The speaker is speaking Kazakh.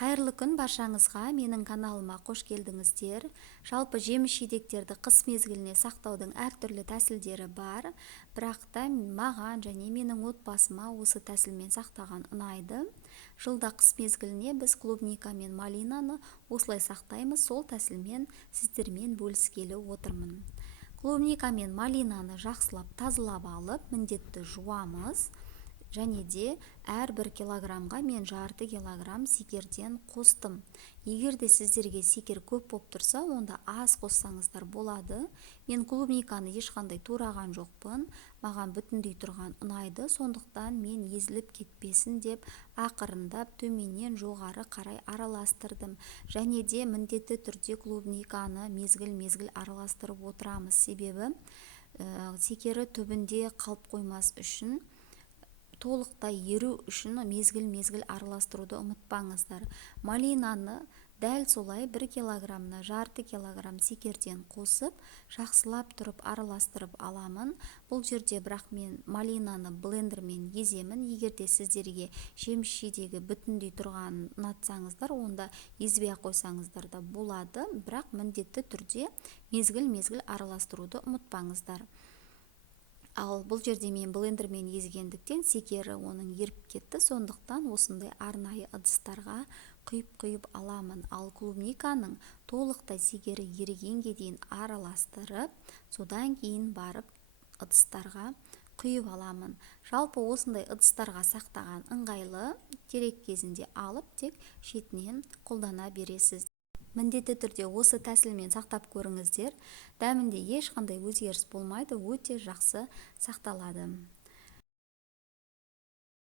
Қайырлы күн баршаңызға, менің каналыма қош келдіңіздер. Жалпы жеміс-жидектерді қыс мезгіліне сақтаудың әртүрлі тәсілдері бар, бірақ та маған және менің отбасыма осы тәсілмен сақтаған ұнайды. Жылда қыс мезгіліне біз клубника мен малинаны осылай сақтаймыз, сол тәсілмен сіздермен бөліскелі отырмын. Клубника мен малинаны жақсылап тазалап алып, міндетті жуамыз. Және де әрбір килограммға мен жарты килограмм секерден қостым. Егер де сіздерге секер көп болып тұрса, онда аз қоссаңыздар болады. Мен клубниканы ешқандай тураған жоқпын. Маған бүтіндей тұрған ұнайды, сондықтан мен езіліп кетпесін деп ақырындап төменнен жоғары қарай араластырдым. Және де міндетті түрде клубниканы мезгіл-мезгіл араластырып отырамыз. Себебі секері түбінде қалып қоймас үшін, толықтай еру үшін мезгіл-мезгіл араластыруды ұмытпаңыздар. Малинаны дәл солай 1 килограммына жарты килограмм секерден қосып, жақсылап тұрып араластырып аламын. Бұл жерде бірақ мен малинаны блендермен еземін. Егер де сіздерге жеміс-жидегі бүтіндей тұрғанын ұнатсаңыздар, онда езбей қойсаңыздар да болады, бірақ міндетті түрде мезгіл-мезгіл араластыруды ұмытпаңыздар. Ал бұл жерде мен блендермен езгендіктен секері оның еріп кетті, сондықтан осындай арнайы ыдыстарға құйып аламын. Ал клубниканың толықтай секері ерігенге дейін араластырып, содан кейін барып ыдыстарға құйып аламын. Жалпы осындай ыдыстарға сақтаған ыңғайлы, керек кезінде алып тек шетінен қолдана бересіз. Міндетті түрде осы тәсілмен сақтап көріңіздер. Дәмінде ешқандай өзгеріс болмайды, өте жақсы сақталады.